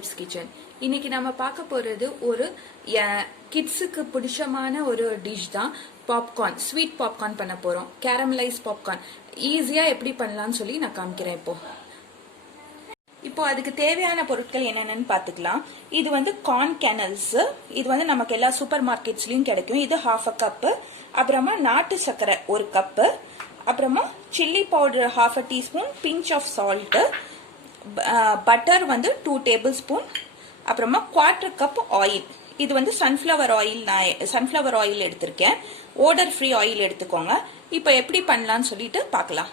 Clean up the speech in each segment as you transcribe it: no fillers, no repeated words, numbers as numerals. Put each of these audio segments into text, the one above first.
Phillips Kitchen. இன்னைக்கு நம்ம பார்க்க போறது ஒரு கிட்ஸுக்கு பிடிச்சமான ஒரு டிஷ் தான் பாப்கார்ன். ஸ்வீட் பாப்கார்ன் பண்ண போறோம். கேரமலைஸ் பாப்கார்ன் ஈஸியா எப்படி பண்ணலாம்னு சொல்லி நான் காமிக்கிறேன். இப்போ அதுக்கு தேவையான பொருட்கள் என்னென்னு பார்த்துக்கலாம். இது வந்து கார்ன் கேனல்ஸ். இது வந்து நமக்கு எல்லா சூப்பர் மார்க்கெட்ஸ்லயும் கிடைக்கும். இது 1/2 கப்பு. அப்புறமா நாட்டு சர்க்கரை 1 கப்பு. அப்புறமா chilli powder 1/2 teaspoon, pinch of salt, butter வந்து 2 டேபிள் ஸ்பூன், அப்புறமா 1/4 கப் ஆயில். இது வந்து சன்ஃப்ளவர் ஆயில். நான் சன்ஃப்ளவர் ஆயில் எடுத்திருக்கேன். ஓடர் ஃப்ரீ ஆயில் எடுத்துக்கோங்க. இப்போ எப்படி பண்ணலாம்னு சொல்லிட்டு பார்க்கலாம்.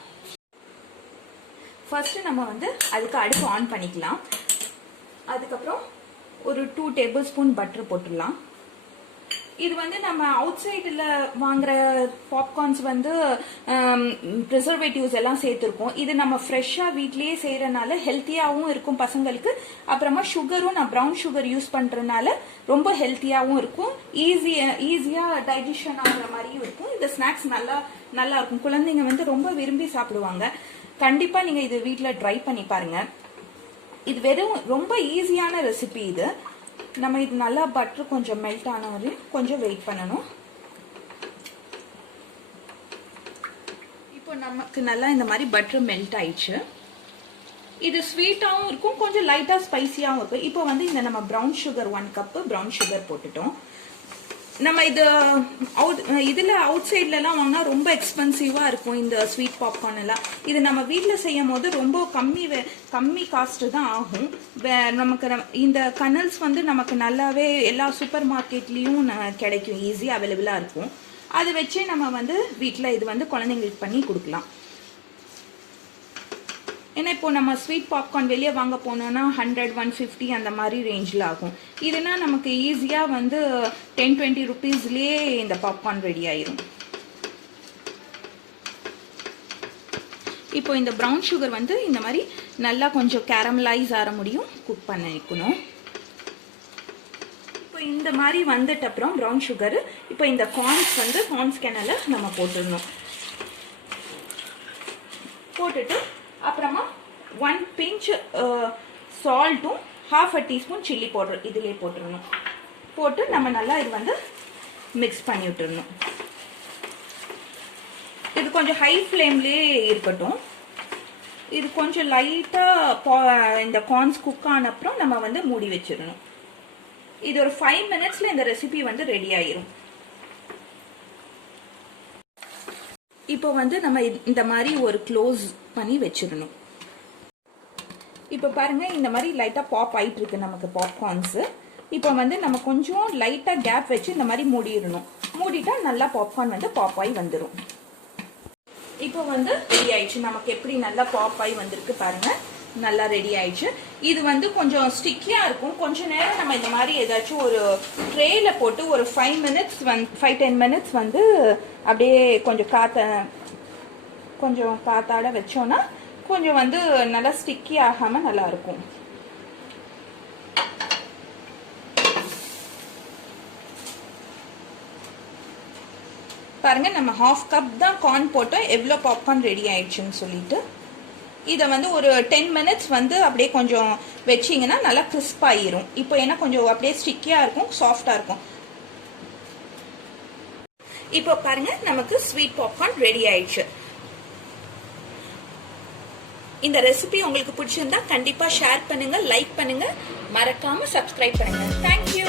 ஃபர்ஸ்ட் நம்ம வந்து அதுக்கு அடுப்பு ஆன் பண்ணிக்கலாம். அதுக்கப்புறம் ஒரு 2 டேபிள் ஸ்பூன் பட்டர் போட்டுடலாம். இது வந்து நம்ம அவுட் சைடில் வாங்குற பாப்கார்ன்ஸ் வந்து ப்ரிசர்வேட்டிவ்ஸ் எல்லாம் சேர்த்துருக்கோம். இது நம்ம ஃப்ரெஷ்ஷாக வீட்லேயே செய்கிறனால ஹெல்த்தியாகவும் இருக்கும் பசங்களுக்கு. அப்புறமா சுகரும் நான் ப்ரௌன் சுகர் யூஸ் பண்ணுறதுனால ரொம்ப ஹெல்த்தியாகவும் இருக்கும். ஈஸியாக டைஜஷன் ஆகிற மாதிரியும் இருக்கும். இந்த ஸ்நாக்ஸ் நல்லா இருக்கும். குழந்தைங்க வந்து ரொம்ப விரும்பி சாப்பிடுவாங்க. கண்டிப்பாக நீங்கள் இது வீட்டில் ட்ரை பண்ணி பாருங்க. இது வெறும் ரொம்ப ஈஸியான ரெசிபி. இது நம்ம இது நல்லா பட்டர் கொஞ்சம் மெல்ட் ஆன வரையும் கொஞ்சம் வெயிட் பண்ணணும். இப்போ நமக்கு நல்லா இந்த மாதிரி பட்டர் மெல்ட் ஆயிடுச்சு. இது ஸ்வீட்டாகவும் இருக்கும், கொஞ்சம் லைட்டாக ஸ்பைசியாகவும் இருக்கும். இப்போ வந்து இந்த நம்ம brown sugar 1 cup brown sugar போட்டுட்டோம். நம்ம இது இதில் அவுட் சைட்லலாம் வாங்கினா ரொம்ப எக்ஸ்பென்சிவாக இருக்கும் இந்த ஸ்வீட் பாப்கார்ன் எல்லாம். இது நம்ம வீட்டில் செய்யும் போது ரொம்ப கம்மி காஸ்ட்டு தான் ஆகும். நமக்கு இந்த கனல்ஸ் வந்து நமக்கு நல்லாவே எல்லா சூப்பர் மார்க்கெட்லேயும் கிடைக்கும், ஈஸியாக அவைலபிளாக இருக்கும். அதை வச்சே நம்ம வந்து வீட்டில் இது வந்து குழந்தைங்களுக்கு பண்ணி கொடுக்கலாம். ஏன்னா இப்போ நம்ம ஸ்வீட் பாப்கார்ன் வெளியே வாங்க போனோம்னா 100, 150 அந்த மாதிரி ரேஞ்சில் ஆகும். இதுனா நமக்கு ஈஸியாக வந்து 10-20 ருபீஸ்லேயே இந்த பாப்கார்ன் ரெடி ஆயிரும். இப்போ இந்த ப்ரௌன் சுகர் வந்து இந்த மாதிரி நல்லா கொஞ்சம் கேரமலைஸ் ஆற முடியும் குக் பண்ணிக்கணும். இப்போ இந்த மாதிரி வந்துட்ட அப்புறம் ப்ரௌன் சுகர், இப்போ இந்த கார்ன்ஸ் கேனலை நம்ம போட்டுடணும். போட்டுட்டு அப்புறமா 1 பிஞ்ச் சால்ட்டும் 1/2 டீஸ்பூன் சில்லி பவுடர் இதிலே போட்டுடணும். போட்டு நம்ம நல்லா இது வந்து மிக்ஸ் பண்ணி விட்டுடணும். இது கொஞ்சம் ஹை ஃப்ளேம்லேயே இருக்கட்டும். இது கொஞ்சம் லைட்டாக இந்த கார்ன்ஸ் குக் ஆன அப்புறம் நம்ம வந்து மூடி வச்சிடணும். இது ஒரு 5 மினிட்ஸில் இந்த ரெசிபி வந்து ரெடி ஆயிரும். இப்போ வந்து நம்ம இந்த மாதிரி ஒரு க்ளோஸ் பண்ணி வச்சிடணும். இப்போ பாருங்க, இந்த மாதிரி லைட்டாக பாப் ஆயிட்டு இருக்கு நமக்கு பாப்கார்ன்ஸு. இப்போ வந்து நம்ம கொஞ்சம் லைட்டாக கேப் வச்சு இந்த மாதிரி மூடிடணும். மூடிட்டா நல்லா பாப்கார்ன் வந்து பாப் ஆகி வந்துடும். இப்போ வந்து ரெடி ஆயிடுச்சு. நமக்கு எப்படி நல்லா பாப் ஆகி வந்திருக்கு பாருங்க, நல்லா ரெடி ஆயிடுச்சு. இது வந்து கொஞ்சம் ஸ்டிக்கியா இருக்கும். கொஞ்ச நேரம் நம்ம இந்த மாதிரி ஏதாச்சும் ஒரு ட்ரேல போட்டு ஒரு 5-10 மினிட்ஸ் வந்து அப்படியே கொஞ்சம் காத்தாட வச்சோம்னா கொஞ்சம் வந்து நல்லா ஸ்டிக்கி ஆகாம நல்லா இருக்கும். பாருங்க, நம்ம 1/2 கப் தான் கார்ன் போட்டோம். எவ்வளோ பாப்கார்ன் ரெடி ஆயிடுச்சுன்னு சொல்லிட்டு இதை வந்து ஒரு 10 மினிட்ஸ் வந்து அப்படியே கொஞ்சம் வச்சிங்கன்னா நல்லா கிறிஸ்ப் ஆயிரும். இப்போ ஏன்னா கொஞ்சம் அப்படியே ஸ்டிக்கியா இருக்கும், சாஃப்டா இருக்கும். இப்போ பாருங்க, நமக்கு ஸ்வீட் பாப்கார்ன் ரெடி ஆயிடுச்சு. இந்த ரெசிபி உங்களுக்கு பிடிச்சிருந்தா கண்டிப்பா ஷேர் பண்ணுங்க, லைக் பண்ணுங்க, மறக்காம சப்ஸ்கிரைப் பண்ணுங்க. தேங்க்யூ.